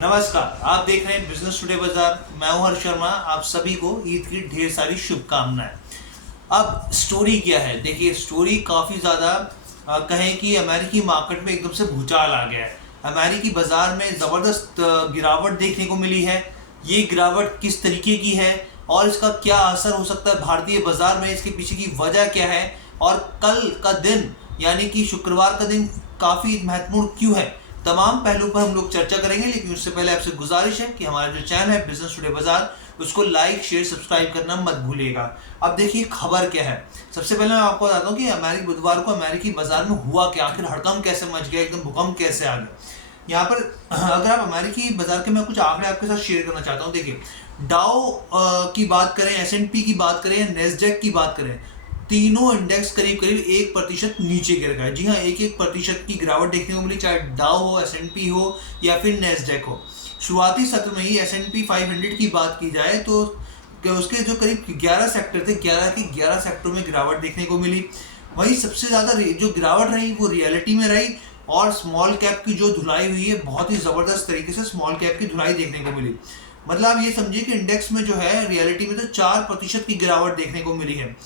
नमस्कार, आप देख रहे हैं बिजनेस टुडे बाजार। मैं हूं हर्ष शर्मा। आप सभी को ईद की ढेर सारी शुभकामनाएं। अब स्टोरी क्या है, देखिए स्टोरी काफ़ी ज़्यादा कहें कि अमेरिकी मार्केट में एकदम से भूचाल आ गया है। अमेरिकी बाजार में ज़बरदस्त गिरावट देखने को मिली है। ये गिरावट किस तरीके की है और इसका क्या असर हो सकता है भारतीय बाजार में, इसके पीछे की वजह क्या है और कल का दिन यानी कि शुक्रवार का दिन काफ़ी महत्वपूर्ण क्यों है, तमाम पहलू पर हम लोग चर्चा करेंगे। लेकिन उससे पहले आपसे गुजारिश है कि हमारा जो चैनल है बिजनेस टुडे बाजार, उसको लाइक शेयर सब्सक्राइब करना मत भूलिएगा। अब देखिए खबर क्या है। सबसे पहले मैं आपको बताता हूँ कि अमेरिकी बुधवार को अमेरिकी बाजार में हुआ क्या, आखिर हड़कंप कैसे मच गया, एकदम भूकंप कैसे आ गया। यहाँ पर अगर आप अमेरिकी बाजार के मैं कुछ आंकड़े आपके साथ शेयर करना चाहता हूँ। देखिए डाउ की बात करें, S&P की बात करें या नेस्डैक की बात करें, तीनों इंडेक्स करीब करीब 1% नीचे गिर गए। जी हाँ, 1% की गिरावट देखने को मिली, चाहे डाउ हो, S&P हो या फिर नेस्डैक हो। शुरुआती सत्र में ही S&P 500 की बात की जाए तो उसके जो करीब 11 सेक्टर थे, 11 के 11 सेक्टरों में गिरावट देखने को मिली। वहीं सबसे ज़्यादा जो गिरावट रही वो रियलिटी में रही और स्मॉल कैप की जो धुलाई हुई है, बहुत ही ज़बरदस्त तरीके से स्मॉल कैप की धुलाई देखने को मिली। मतलब आप ये समझिए कि इंडेक्स में जो है रियलिटी में तो 4% की गिरावट देखने को मिली है।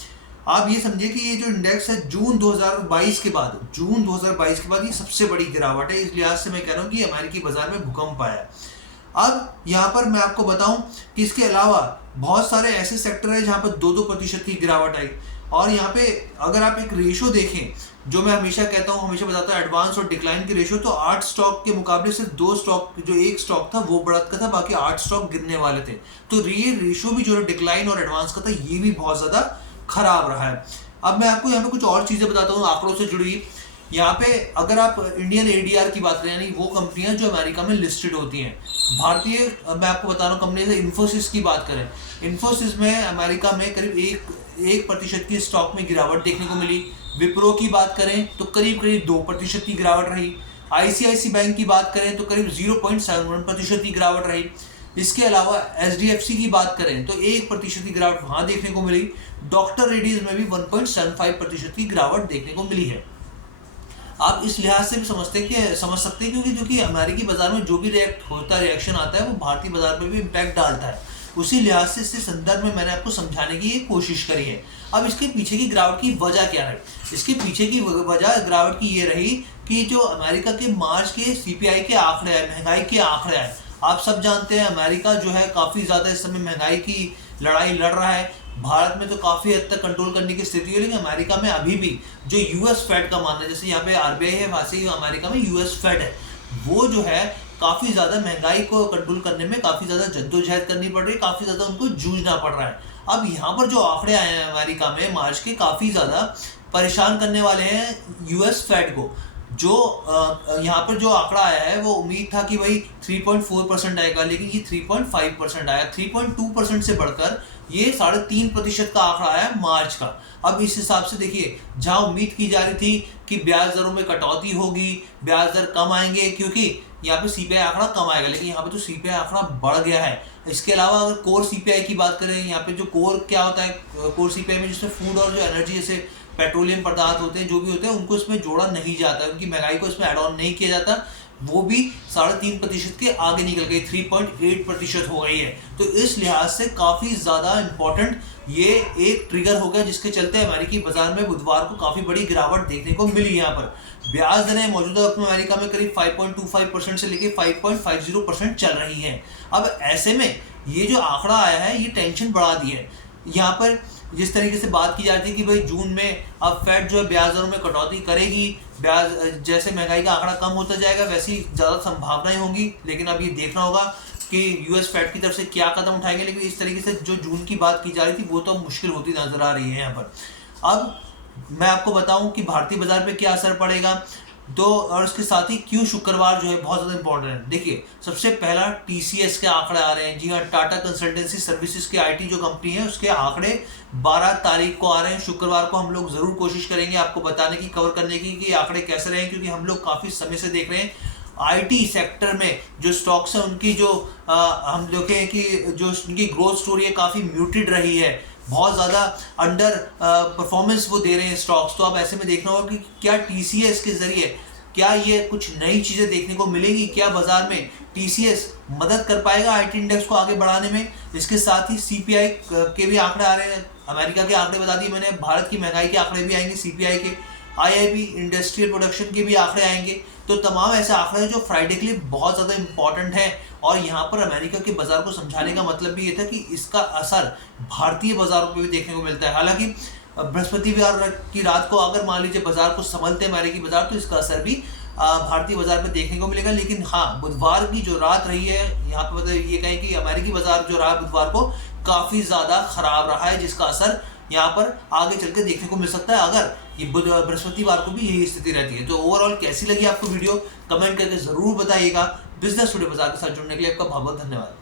आप ये समझिए कि ये जो इंडेक्स है जून 2022 के बाद ये सबसे बड़ी गिरावट है। इस लिहाज से मैं कह रहा हूँ कि अमेरिकी बाजार में भूकंप आया। अब यहाँ पर मैं आपको बताऊं कि इसके अलावा बहुत सारे ऐसे सेक्टर है जहाँ पर 2-2% की गिरावट आई। और यहाँ पे अगर आप एक रेशो देखें, जो मैं हमेशा कहता हूँ, हमेशा बताता हूँ, एडवांस और डिक्लाइन की रेशो, तो 8 स्टॉक के मुकाबले सिर्फ 2 स्टॉक, जो एक स्टॉक था वो बढ़त का था, बाकी 8 स्टॉक गिरने वाले थे। तो ये रेशो भी जो डिक्लाइन और एडवांस का था, ये भी बहुत ज़्यादा खराब रहा है। अब मैं आपको यहाँ पे कुछ और चीज़ें बताता हूँ आंकड़ों से जुड़ी। यहाँ पे अगर आप इंडियन एडीआर की बात करें, यानी वो कंपनियां जो अमेरिका में लिस्टेड होती हैं, भारतीय मैं आपको बता रहा हूँ कंपनी से इन्फोसिस की बात करें, इन्फोसिस में अमेरिका में करीब 1% की स्टॉक में गिरावट देखने को मिली। विप्रो की बात करें तो करीब करीब 2% की गिरावट रही। आईसीआईसी बैंक की बात करें तो करीब 0.71% की गिरावट रही। इसके अलावा एचडीएफसी की बात करें तो 1% की गिरावट वहां देखने को मिली। डॉक्टर रेड्डीज में भी 1.75% की गिरावट देखने को मिली है। आप इस लिहाज से भी समझ सकते हैं क्योंकि अमेरिकी बाजार में जो भी रिएक्शन आता है वो भारतीय बाजार में भी इम्पैक्ट डालता है। उसी लिहाज से इससे संदर्भ में मैंने आपको समझाने की कोशिश करी है। अब इसके पीछे की गिरावट की वजह क्या है? इसके पीछे की वजह गिरावट की ये रही कि जो अमेरिका के मार्च के सीपीआई के आंकड़े आए, महंगाई के आंकड़े आए। आप सब जानते हैं अमेरिका जो है काफ़ी ज़्यादा इस समय महंगाई की लड़ाई लड़ रहा है। भारत में तो काफ़ी हद तक कंट्रोल करने की स्थिति है, लेकिन अमेरिका में अभी भी जो यूएस फेड का मानना है, जैसे यहाँ पे आरबीआई है, वैसे ही अमेरिका में यूएस फेड है, वो जो है काफ़ी ज़्यादा महंगाई को कंट्रोल करने में काफ़ी ज़्यादा जद्दोजहद करनी पड़ रही है, काफ़ी ज़्यादा उनको जूझना पड़ रहा है। अब यहाँ पर जो आंकड़े आए हैं अमेरिका में मार्च के, काफ़ी ज़्यादा परेशान करने वाले हैं यूएस फेड को। जो यहाँ पर जो आंकड़ा आया है वो उम्मीद था कि भाई 3.4% आएगा, लेकिन ये 3.5% आया। 3.2% से बढ़कर ये 3.5% का आंकड़ा आया मार्च का। अब इस हिसाब से देखिए, जहाँ उम्मीद की जा रही थी कि ब्याज दरों में कटौती होगी, ब्याज दर कम आएंगे क्योंकि यहाँ पे सीपीआई आंकड़ा कम आएगा, लेकिन यहाँ पे तो सीपीआई आंकड़ा बढ़ गया है। इसके अलावा अगर कोर सीपीआई की बात करें, यहाँ पे जो कोर क्या होता है, कोर सीपीआई में जिसमें फूड और जो एनर्जी जैसे पेट्रोलियम पदार्थ होते हैं, जो भी होते हैं, उनको इसमें जोड़ा नहीं जाता, उनकी महंगाई को इसमें एड ऑन नहीं किया जाता, वो भी 3.5% के आगे निकल गई, 3.8% हो गई है। तो इस लिहाज से काफ़ी ज़्यादा इंपॉर्टेंट ये एक ट्रिगर हो गया, जिसके चलते अमेरिकी बाजार में बुधवार को काफ़ी बड़ी गिरावट देखने को मिली। यहाँ पर ब्याज दरें मौजूदा वक्त में अमेरिका में करीब 5.25% से लेकर 5.50% चल रही हैं। अब ऐसे में ये जो आंकड़ा आया है ये टेंशन बढ़ा दी है। यहाँ पर जिस तरीके से बात की जाती है कि भाई जून में अब फेड जो है ब्याज दरों में कटौती करेगी, ब्याज जैसे महंगाई का आंकड़ा कम होता जाएगा वैसी ज़्यादा संभावनाएं होंगी, लेकिन अब ये देखना होगा कि यूएस फेड की तरफ से क्या कदम उठाएंगे। लेकिन इस तरीके से जो जून की बात की जा रही थी वो तो मुश्किल होती नजर आ रही है यहाँ पर। अब मैं आपको बताऊं कि भारतीय बाजार पे क्या असर पड़ेगा, तो और इसके साथ ही क्यों शुक्रवार जो है बहुत ज़्यादा इंपॉर्टेंट है। देखिए सबसे पहला टीसीएस के आंकड़े आ रहे हैं। जी हाँ, टाटा कंसल्टेंसी सर्विसेज के आईटी जो कंपनी है उसके आंकड़े 12 तारीख को आ रहे हैं। शुक्रवार को हम लोग ज़रूर कोशिश करेंगे आपको बताने की, कवर करने की कि आंकड़े कैसे रहे, क्योंकि हम लोग काफ़ी समय से देख रहे हैं आईटी सेक्टर में जो स्टॉक्स हैं उनकी जो हम देखें कि जो उनकी ग्रोथ स्टोरी है काफ़ी म्यूटेड रही है, बहुत ज़्यादा अंडर परफॉर्मेंस वो दे रहे हैं स्टॉक्स। तो अब ऐसे में देखना होगा कि क्या टीसीएस के जरिए क्या ये कुछ नई चीजें देखने को मिलेंगी? क्या बाजार में टीसीएस मदद कर पाएगा आईटी इंडेक्स को आगे बढ़ाने में? इसके साथ ही सीपीआई के भी आंकड़े आ रहे हैं, अमेरिका के आंकड़े बता दिए मैंने, भारत की महंगाई के आंकड़े भी आएंगे सीपीआई के, आईआईबी इंडस्ट्रियल प्रोडक्शन के भी आंकड़े आएंगे। तो तमाम ऐसे आंकड़े हैं जो फ्राइडे के लिए बहुत ज़्यादा इंपॉर्टेंट है। और यहाँ पर अमेरिका के बाजार को समझाने का मतलब भी ये था कि इसका असर भारतीय बाजारों पर भी देखने को मिलता है। हालांकि बृहस्पतिवार की रात को अगर मान लीजिए बाजार को संभलते हैं अमेरिकी बाजार, तो इसका असर भी भारतीय बाजार पे देखने को मिलेगा। लेकिन हाँ, बुधवार की जो रात रही है, यहाँ पे मतलब ये कहें कि अमेरिकी बाजार जो रहा बुधवार को काफी ज्यादा खराब रहा है, जिसका असर यहाँ पर आगे चल के देखने को मिल सकता है अगर ये बृहस्पतिवार को भी यही स्थिति रहती है। तो ओवरऑल कैसी लगी आपको वीडियो, कमेंट करके जरूर बताइएगा। बिजनेस टुडे बाजार के साथ जुड़ने के लिए आपका बहुत बहुत धन्यवाद।